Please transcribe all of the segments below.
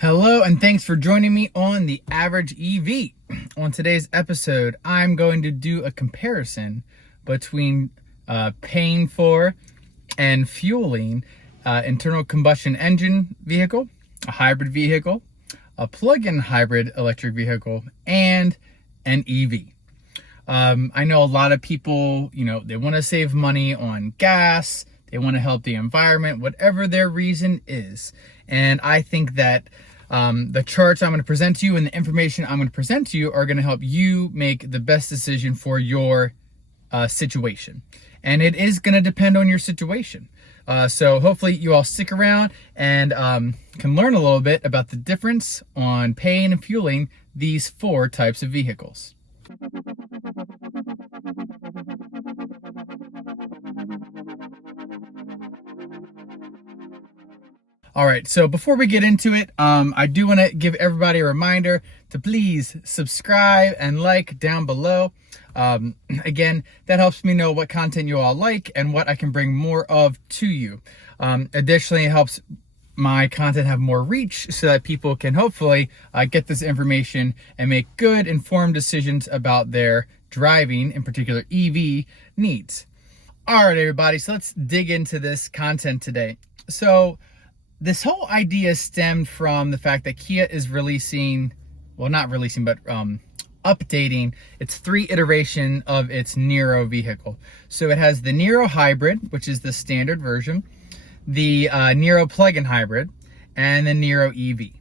Hello, and thanks for joining me on The Average EV. On today's episode, I'm going to do a comparison between paying for and fueling internal combustion engine vehicle, a hybrid vehicle, a plug-in hybrid electric vehicle, and an EV. I know a lot of people, they want to save money on gas, they want to help the environment, whatever their reason is. And I think that the charts I'm going to present to you and the information I'm going to present to you are going to help you make the best decision for your situation. And it is going to depend on your situation. So hopefully you all stick around and can learn a little bit about the difference on paying and fueling these four types of vehicles. All right, so before we get into it, I do want to give everybody a reminder to please subscribe and like down below. Again, that helps me know what content you all like and what I can bring more of to you. Additionally, it helps my content have more reach so that people can hopefully get this information and make good informed decisions about their driving, in particular EV needs. All right, everybody, so let's dig into this content today. So this whole idea stemmed from the fact that Kia is releasing, well, not releasing, but updating its 3 iteration of its Niro vehicle. So it has the Niro Hybrid, which is the standard version, the Niro plug-in hybrid, and the Niro EV.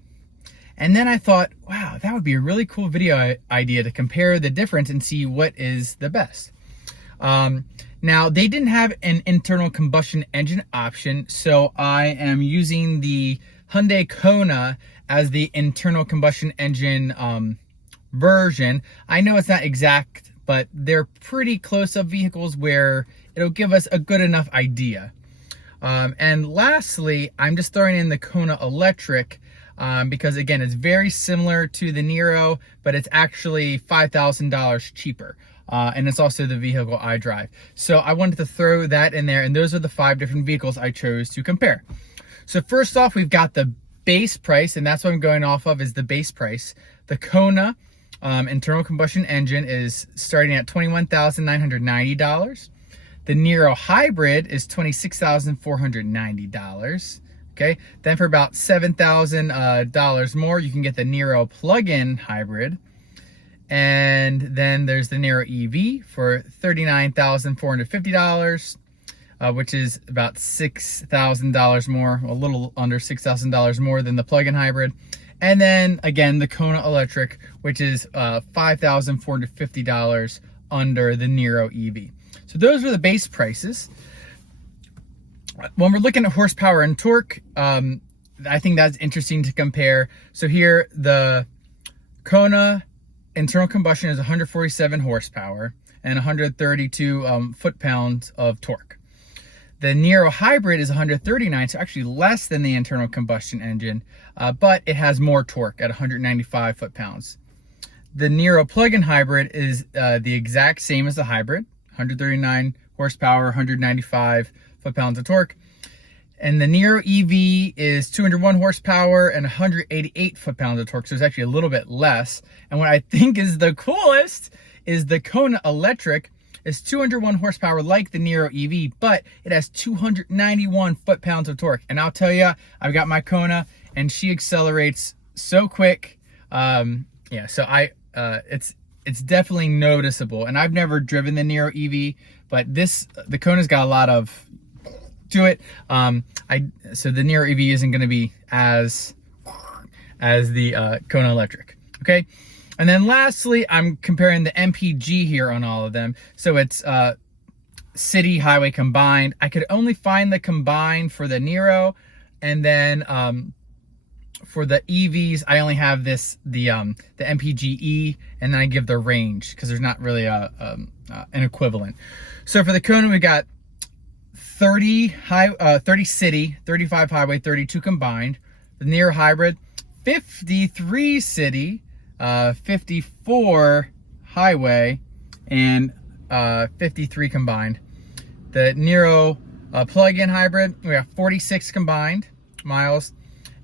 And then I thought, wow, that would be a really cool video idea to compare the difference and see what is the best. Now, they didn't have an internal combustion engine option, so I am using the Hyundai Kona as the internal combustion engine version. I know it's not exact, but they're pretty close up vehicles where it'll give us a good enough idea. And lastly, I'm just throwing in the Kona electric because, again, it's very similar to the Niro, but it's actually $5,000 cheaper. And it's also the vehicle I drive. So I wanted to throw that in there, and those are the 5 different vehicles I chose to compare. So first off, we've got the base price, and that's what I'm going off of, is the base price. The Kona internal combustion engine is starting at $21,990. The Niro Hybrid is $26,490. Okay, then for about $7,000 more, you can get the Niro plug-in hybrid. And then there's the Niro EV for $39,450, which is about $6,000 more, a little under $6,000 more than the plug-in hybrid. And then again, the Kona electric, which is $5,450 under the Niro EV. So those are the base prices. When we're looking at horsepower and torque, I think that's interesting to compare. So here, the Kona internal combustion is 147 horsepower and 132 foot-pounds of torque. The Niro Hybrid is 139, so actually less than the internal combustion engine, but it has more torque at 195 foot-pounds. The Niro plug-in hybrid is the exact same as the hybrid, 139 horsepower, 195 foot-pounds of torque. And the Niro EV is 201 horsepower and 188 foot-pounds of torque, so it's actually a little bit less. And what I think is the coolest is the Kona electric is 201 horsepower like the Niro EV, but it has 291 foot-pounds of torque. And I'll tell you, I've got my Kona, and she accelerates so quick. Yeah, so it's definitely noticeable. And I've never driven the Niro EV, but the Kona's got a lot of to it. So the Niro EV isn't going to be as the Kona electric. Okay, and then lastly, I'm comparing the MPG here on all of them. So it's city highway combined. I could only find the combined for the Niro, and then for the EVs, I only have the MPGE, and then I give the range because there's not really an equivalent. So for the Kona, we got 30 city, 35 highway, 32 combined. The Niro Hybrid, 53 city, 54 highway, and 53 combined. The Niro plug-in hybrid, we have 46 combined miles,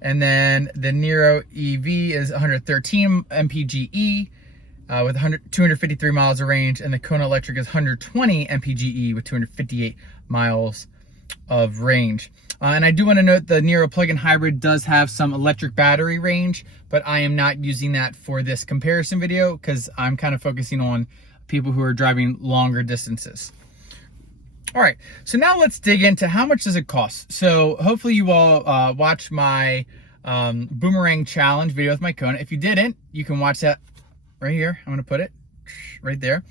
And then the Niro EV is 113 mpge with 253 miles of range, and the Kona Electric is 120 mpge with 258 miles of range. And I do want to note the Niro plug-in hybrid does have some electric battery range, but I am not using that for this comparison video because I'm kind of focusing on people who are driving longer distances. All right, so now let's dig into how much does it cost. So hopefully you all watched my boomerang challenge video with my Kona. If you didn't, you can watch that right here. I'm gonna put it right there.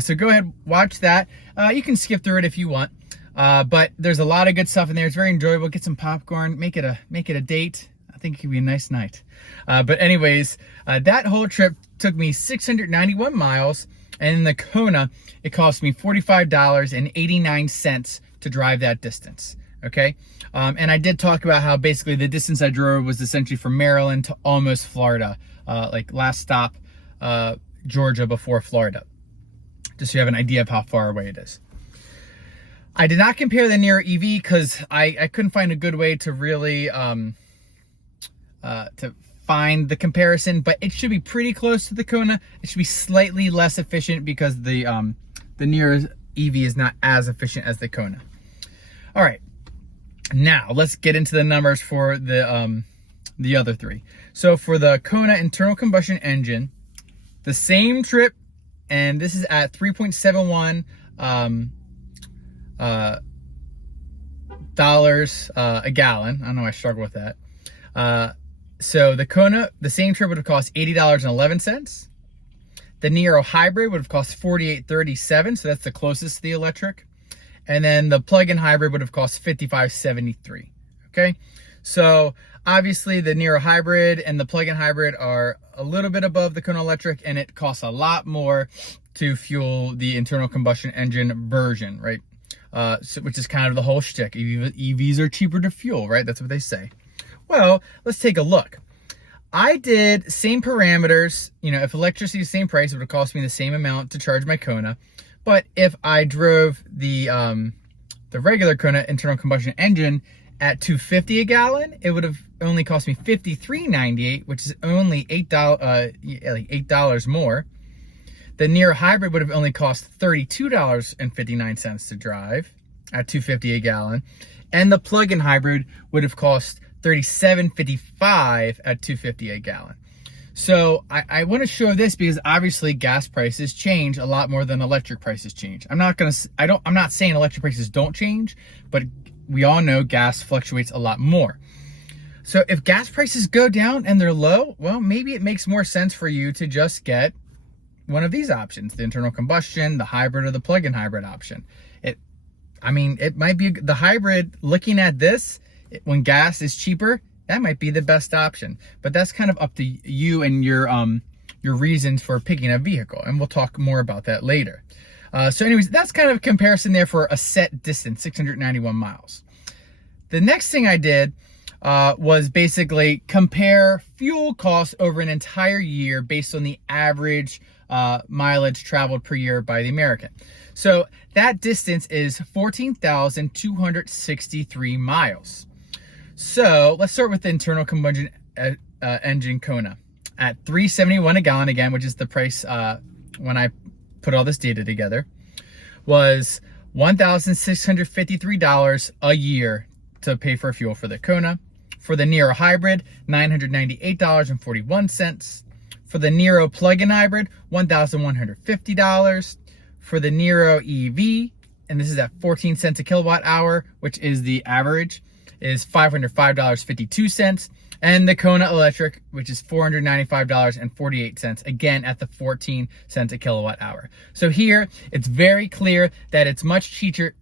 So go ahead, watch that. You can skip through it if you want. But there's a lot of good stuff in there. It's very enjoyable. Get some popcorn, make it a date. I think it could be a nice night. But anyways, that whole trip took me 691 miles, and in the Kona, it cost me $45.89 to drive that distance. Okay. And I did talk about how basically the distance I drove was essentially from Maryland to almost Florida, like last stop, Georgia before Florida, just so you have an idea of how far away it is. I did not compare the Niro EV because I couldn't find a good way to really to find the comparison, but it should be pretty close to the Kona. It should be slightly less efficient because the Niro EV is not as efficient as the Kona. All right, now let's get into the numbers for the other three. So for the Kona internal combustion engine, the same trip, and this is at 3.71 dollars a gallon. I don't know why I struggle with that. So the Kona, the same trip would have cost $80.11. The Niro Hybrid would have cost $48.37, so that's the closest to the electric. And then the plug-in hybrid would have cost $55.73. Okay, so obviously the Niro Hybrid and the plug-in hybrid are a little bit above the Kona Electric, and it costs a lot more to fuel the internal combustion engine version, right? Which is kind of the whole shtick. EVs are cheaper to fuel, right? That's what they say. Well, let's take a look. I did same parameters. You know, if electricity is the same price, it would have cost me the same amount to charge my Kona. But if I drove the regular Kona internal combustion engine at $2.50 a gallon, it would have only cost me $53.98, which is only $8 more. The Niro Hybrid would have only cost $32.59 to drive at $2.50 a gallon. And the plug-in hybrid would have cost $37.55 at $2.50 a gallon. So I want to show this because obviously gas prices change a lot more than electric prices change. I'm not saying electric prices don't change, but we all know gas fluctuates a lot more. So if gas prices go down and they're low, well, maybe it makes more sense for you to just get one of these options, the internal combustion, the hybrid, or the plug-in hybrid option. It might be the hybrid. Looking at this, when gas is cheaper, that might be the best option. But that's kind of up to you and your reasons for picking a vehicle, and we'll talk more about that later. So anyways, that's kind of a comparison there for a set distance, 691 miles. The next thing I did was basically compare fuel costs over an entire year based on the average mileage traveled per year by the American. So that distance is 14,263 miles. So let's start with the internal combustion engine Kona at $3.71 a gallon again, which is the price when I put all this data together, was $1,653 a year to pay for fuel for the Kona. For the Niro Hybrid, $998.41. For the Niro plug-in hybrid, $1,150. For the Niro EV, and this is at 14 cents a kilowatt hour, which is the average, is $505.52. And the Kona Electric, which is $495.48, again at the 14 cents a kilowatt hour. So here, it's very clear that it's much cheaper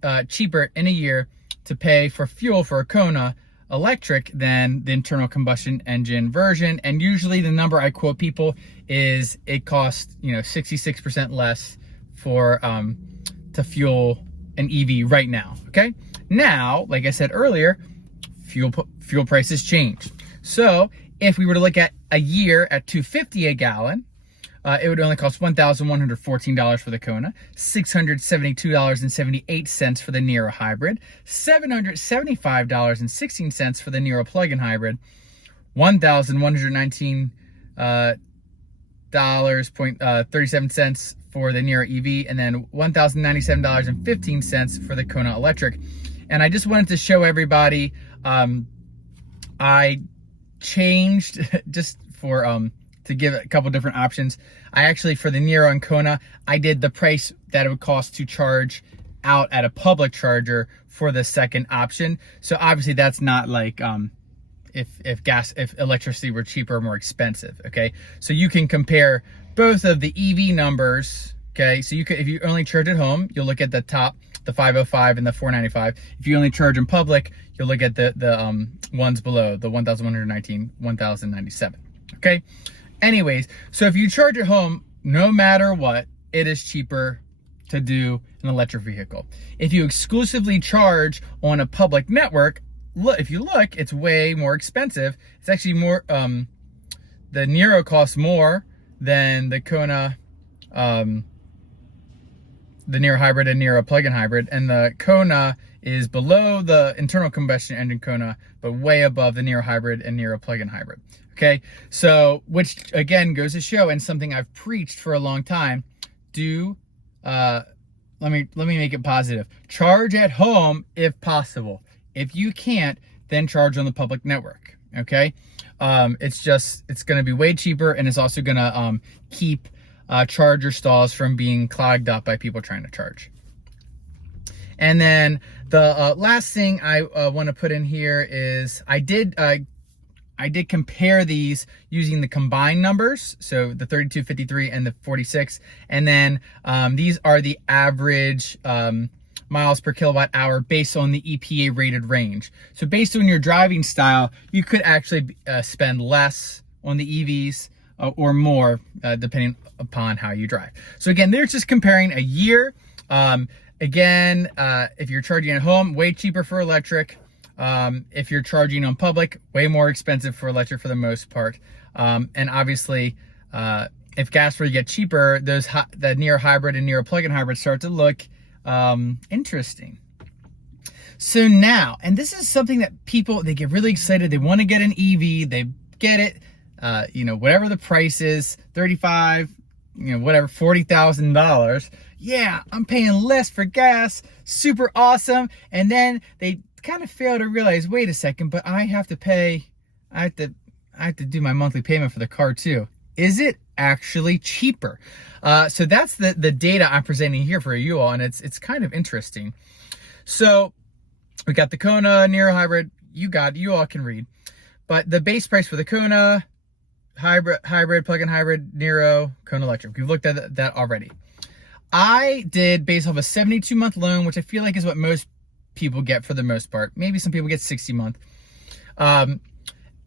in a year to pay for fuel for a Kona Electric than the internal combustion engine version. And usually the number I quote people is it costs 66% less for to fuel an EV right now. Okay, now, like I said earlier, fuel prices change. So if we were to look at a year at $2.50 a gallon, it would only cost $1,114 for the Kona, $672.78 for the Niro Hybrid, $775.16 for the Niro plug-in hybrid, $1,119 $37 for the Niro EV, and then $1,097.15 for the Kona electric. And I just wanted to show everybody, I changed just for to give a couple different options. I actually, for the Niro and Kona, I did the price that it would cost to charge out at a public charger for the second option. So obviously that's not like if electricity were cheaper or more expensive. Okay, so you can compare both of the EV numbers. Okay, so you could, if you only charge at home, you'll look at the top, the 505 and the 495. If you only charge in public, you'll look at the ones below, the 1,119, 1,097. Okay, anyways, so if you charge at home, no matter what, it is cheaper to do an electric vehicle. If you exclusively charge on a public network, look, if you look, it's way more expensive. It's actually more, the Niro costs more than the Kona, the Niro Hybrid and Niro plug-in hybrid, and the Kona is below the internal combustion engine Kona, but way above the Niro Hybrid and Niro plug-in hybrid. Okay, so which again goes to show, and something I've preached for a long time, let me make it positive. Charge at home if possible. If you can't, then charge on the public network. Okay, it's going to be way cheaper, and it's also going to keep charger stalls from being clogged up by people trying to charge. And then the last thing I want to put in here is I did compare these using the combined numbers, so the 3253 and the 46, and then these are the average miles per kilowatt hour based on the EPA rated range. So based on your driving style, you could actually spend less on the EVs or more, depending upon how you drive. So again, they're just comparing a year. Again, if you're charging at home, way cheaper for electric. If you're charging on public, way more expensive for electric for the most part. And obviously, if gas were to get cheaper, the Niro Hybrid and Niro plug-in hybrid start to look interesting. So now, and this is something that people, they get really excited. They want to get an EV. They get it, whatever the price is, 35, whatever, $40,000. Yeah, I'm paying less for gas. Super awesome. And then they kind of fail to realize, wait a second, but I have to do my monthly payment for the car too. Is it actually cheaper? So that's the data I'm presenting here for you all, and it's kind of interesting. So we got the Kona Niro Hybrid. You all can read, but the base price for the Kona hybrid plug-in hybrid Niro Kona electric, we've looked at that already. I did based off a 72-month loan, which I feel like is what most people get for the most part. Maybe some people get 60-month. And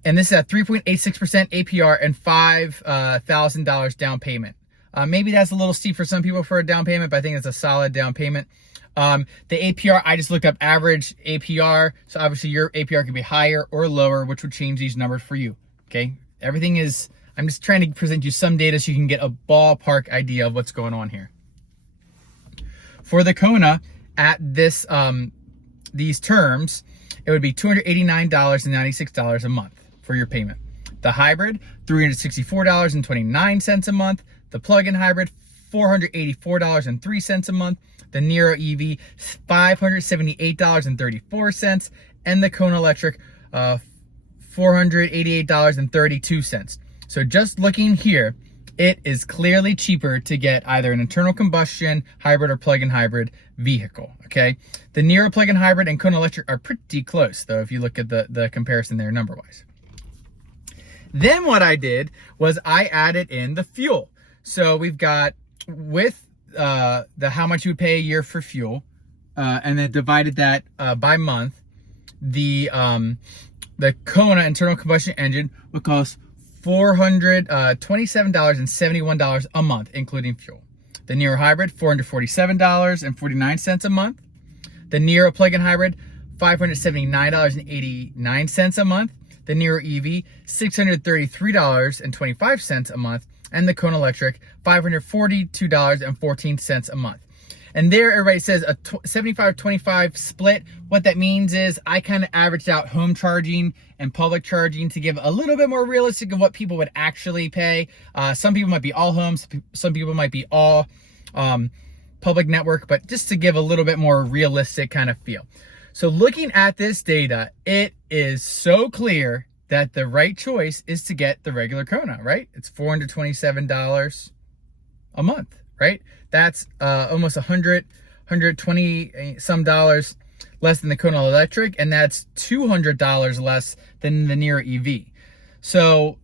this is at 3.86% APR and $5,000 down payment. Maybe that's a little steep for some people for a down payment, but I think it's a solid down payment. The APR, I just looked up average APR. So obviously your APR could be higher or lower, which would change these numbers for you. Okay. Everything is, I'm just trying to present you some data so you can get a ballpark idea of what's going on here. For the Kona at this, these terms, it would be $289.96 a month for your payment. The hybrid, $364.29 a month. The plug-in hybrid, $484.03 a month. The Niro EV, $578.34, and the Kona electric, $488.32. So just looking here, it is clearly cheaper to get either an internal combustion hybrid or plug-in hybrid vehicle. Okay, the Niro plug-in hybrid and Kona electric are pretty close, though, if you look at the comparison there number-wise. Then what I did was I added in the fuel. So we've got with the how much you would pay a year for fuel, and then divided that by month. The Kona internal combustion engine would cost $427.71 a month, including fuel. The Niro hybrid, $447.49 a month. The Niro plug-in hybrid, $579.89 a month. The Niro EV, $633.25 a month. And the Kona electric, $542.14 a month. And there everybody says a 75-25 split. What that means is I kind of averaged out home charging and public charging to give a little bit more realistic of what people would actually pay. Some people might be all homes, some people might be all public network, but just to give a little bit more realistic kind of feel. So looking at this data, it is so clear that the right choice is to get the regular Kona, right? It's $427 a month, right? That's almost 120 some dollars less than the Kona electric, and that's $200 less than the Niro EV. So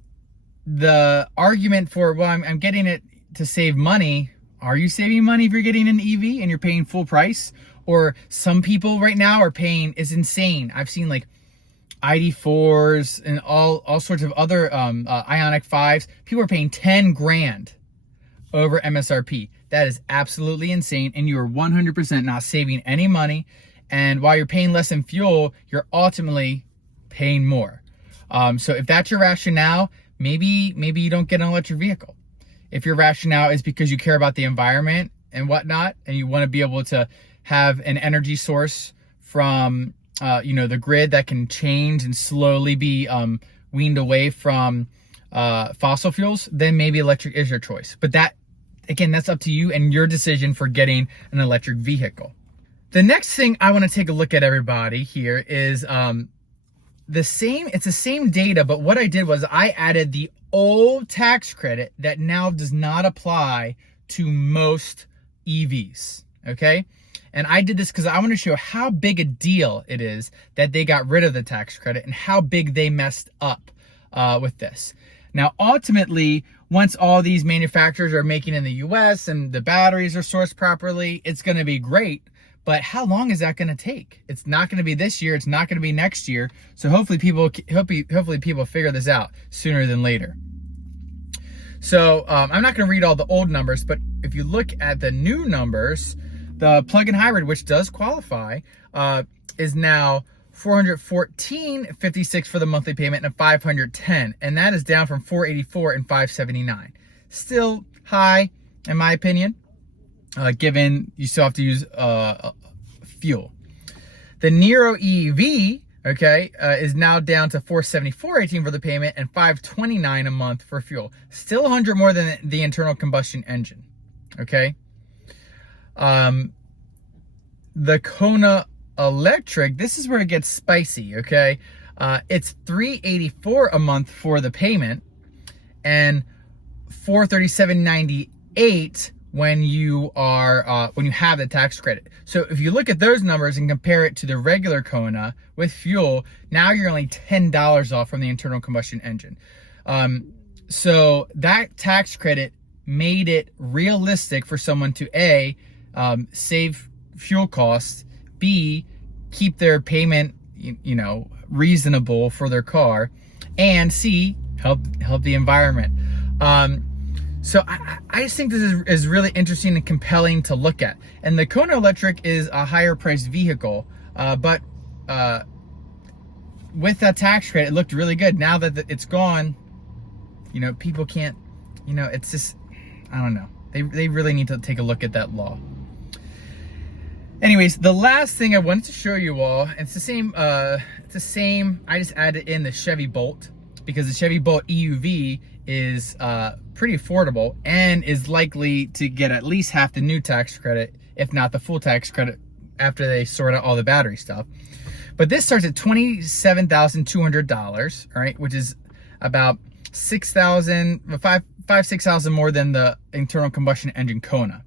the argument for, well, I'm getting it to save money. Are you saving money if you're getting an EV and you're paying full price? Or some people right now are paying, it's insane. I've seen like ID4s and all sorts of other Ioniq 5s. People are paying 10 grand over MSRP. That is absolutely insane, and you are 100% not saving any money. And while you're paying less in fuel, you're ultimately paying more. So if that's your rationale, maybe you don't get an electric vehicle. If your rationale is because you care about the environment and whatnot, and you want to be able to have an energy source from the grid that can change and slowly be weaned away from fossil fuels, then maybe electric is your choice. But that, again, that's up to you and your decision for getting an electric vehicle. The next thing I want to take a look at, everybody, here is it's the same data, but what I did was I added the old tax credit that now does not apply to most EVs, okay? And I did this because I want to show how big a deal it is that they got rid of the tax credit and how big they messed up with this. Now, ultimately, once all these manufacturers are making in the US and the batteries are sourced properly, it's going to be great. But how long is that going to take? It's not going to be this year. It's not going to be next year. So hopefully people figure this out sooner than later. So I'm not going to read all the old numbers, but if you look at the new numbers, the plug-in hybrid, which does qualify, is now $414.56 for the monthly payment and $510, and that is down from $484 and $579. Still high, in my opinion, given you still have to use fuel. The Niro EV, okay, is now down to $474.18 for the payment and $529 a month for fuel. Still $100 more than the internal combustion engine, okay? The Kona electric, this is where it gets spicy, okay? It's $384 a month for the payment and $437.98 when you have the tax credit. So if you look at those numbers and compare it to the regular Kona with fuel, now you're only $10 off from the internal combustion engine. So that tax credit made it realistic for someone to A, save fuel costs, B, keep their payment, reasonable for their car, and C, help the environment. So I just think this is really interesting and compelling to look at. And the Kona electric is a higher priced vehicle, but with that tax credit, it looked really good. Now that it's gone, people can't, it's just, I don't know. They really need to take a look at that law. Anyways, the last thing I wanted to show you all, it's the same, I just added in the Chevy Bolt, because the Chevy Bolt EUV is pretty affordable and is likely to get at least half the new tax credit, if not the full tax credit, after they sort out all the battery stuff. But this starts at $27,200, all right, which is about $6,000 more than the internal combustion engine Kona.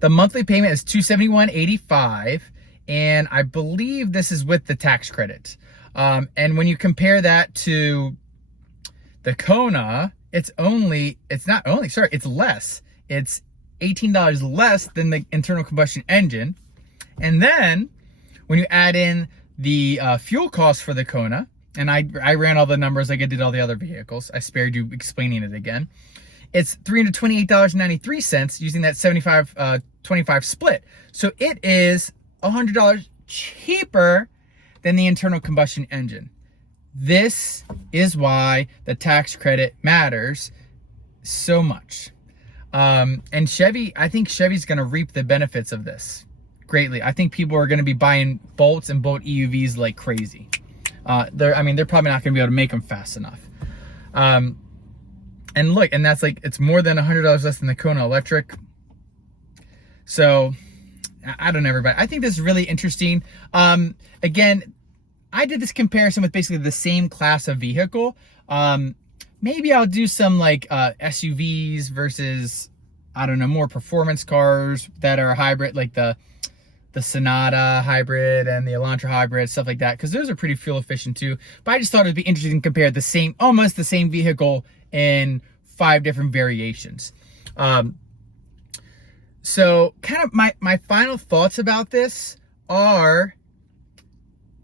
The monthly payment is $271.85, and I believe this is with the tax credit. And when you compare that to the Kona, it's less. It's $18 less than the internal combustion engine. And then when you add in the fuel costs for the Kona, and I ran all the numbers like I did all the other vehicles, I spared you explaining it again, it's $328.93 using that 75-25 split. So it is $100 cheaper than the internal combustion engine. This is why the tax credit matters so much. And Chevy, I think Chevy's going to reap the benefits of this greatly. I think people are going to be buying Bolts and Bolt EUVs like crazy. They're probably not going to be able to make them fast enough. And look, and that's like, it's more than $100 less than the Kona electric. So I don't know, everybody. I think this is really interesting. Again, I did this comparison with basically the same class of vehicle. Maybe I'll do some like SUVs versus, I don't know, more performance cars that are hybrid, like the Sonata hybrid and the Elantra hybrid, stuff like that, because those are pretty fuel efficient too. But I just thought it'd be interesting to compare the same, almost the same vehicle in 5 different variations. So kind of my final thoughts about this are,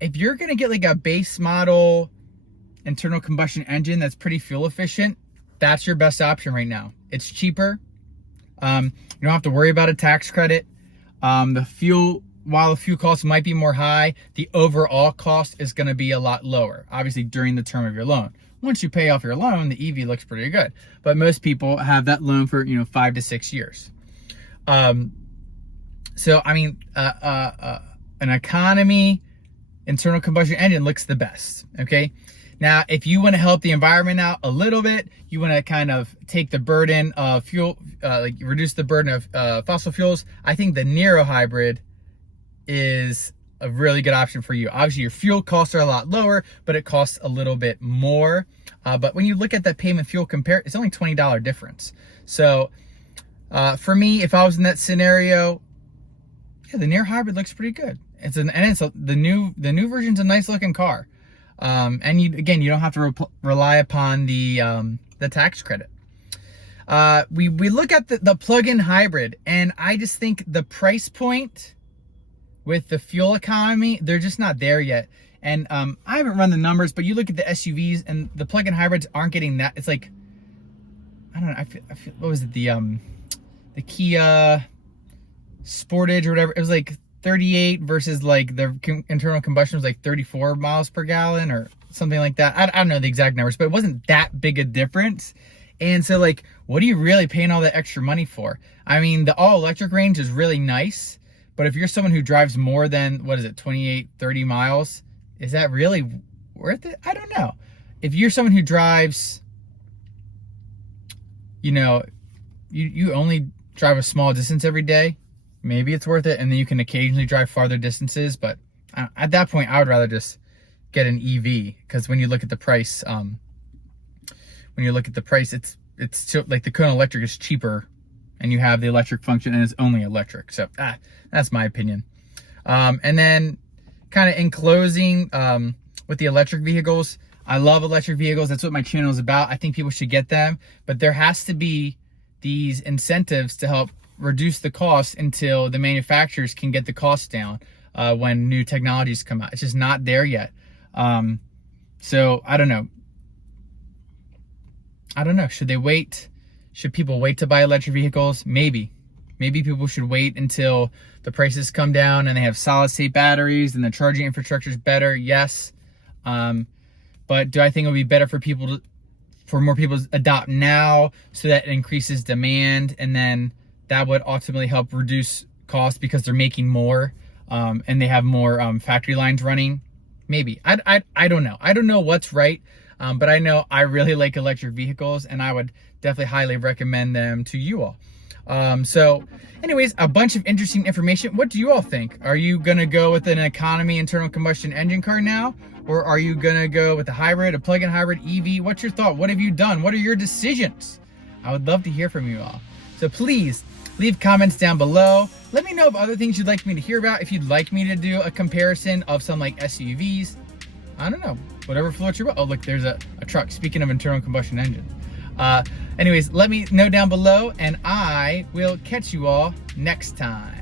if you're gonna get like a base model internal combustion engine that's pretty fuel efficient, that's your best option right now. It's cheaper. You don't have to worry about a tax credit. While the fuel cost might be more high, the overall cost is going to be a lot lower, obviously during the term of your loan. Once you pay off your loan, the EV looks pretty good, but most people have that loan for 5 to 6 years. So I mean, an economy internal combustion engine looks the best. Okay, now if you want to help the environment out a little bit, you want to kind of take the burden of fuel, like reduce the burden of fossil fuels, I think the Niro Hybrid is a really good option for you. Obviously your fuel costs are a lot lower, but it costs a little bit more. But when you look at that payment fuel compare, it's only $20 difference. So for me, if I was in that scenario, yeah, the Niro Hybrid looks pretty good. The new version's a nice looking car. And you don't have to rely upon the tax credit. We look at the plug-in hybrid, and I just think the price point with the fuel economy, they're just not there yet. And I haven't run the numbers, but you look at the SUVs and the plug-in hybrids aren't getting that. It's like, I don't know, I feel what was it, the Kia Sportage or whatever, it was like 38 versus like the internal combustion was like 34 miles per gallon or something like that. I don't know the exact numbers, but it wasn't that big a difference. And so like, what are you really paying all that extra money for? I mean, the all electric range is really nice, but if you're someone who drives more than, 28, 30 miles, is that really worth it? I don't know. If you're someone who drives, you only drive a small distance every day, maybe it's worth it, and then you can occasionally drive farther distances. But at that point, I would rather just get an EV, because when you look at the price, it's like the Kona electric is cheaper, and you have the electric function, and it's only electric. So that's my opinion. And then kind of in closing, with the electric vehicles, I love electric vehicles. That's what my channel is about. I think people should get them, but there has to be these incentives to help reduce the cost until the manufacturers can get the cost down when new technologies come out. It's just not there yet. So I don't know. Should they wait? Should people wait to buy electric vehicles? Maybe people should wait until the prices come down and they have solid state batteries and the charging infrastructure is better. Yes. But do I think it would be better for more people to adopt now so that it increases demand, and then that would ultimately help reduce costs because they're making more, and they have more factory lines running? Maybe. I don't know. I don't know what's right, but I know I really like electric vehicles, and I would definitely highly recommend them to you all. So anyways, a bunch of interesting information. What do you all think? Are you gonna go with an economy internal combustion engine car now? Or are you gonna go with a hybrid, a plug-in hybrid, EV? What's your thought? What have you done? What are your decisions? I would love to hear from you all. So please leave comments down below. Let me know of other things you'd like me to hear about. If you'd like me to do a comparison of some like SUVs, I don't know, whatever floats your boat. Oh, look, there's a truck. Speaking of internal combustion engine. Anyways, let me know down below, and I will catch you all next time.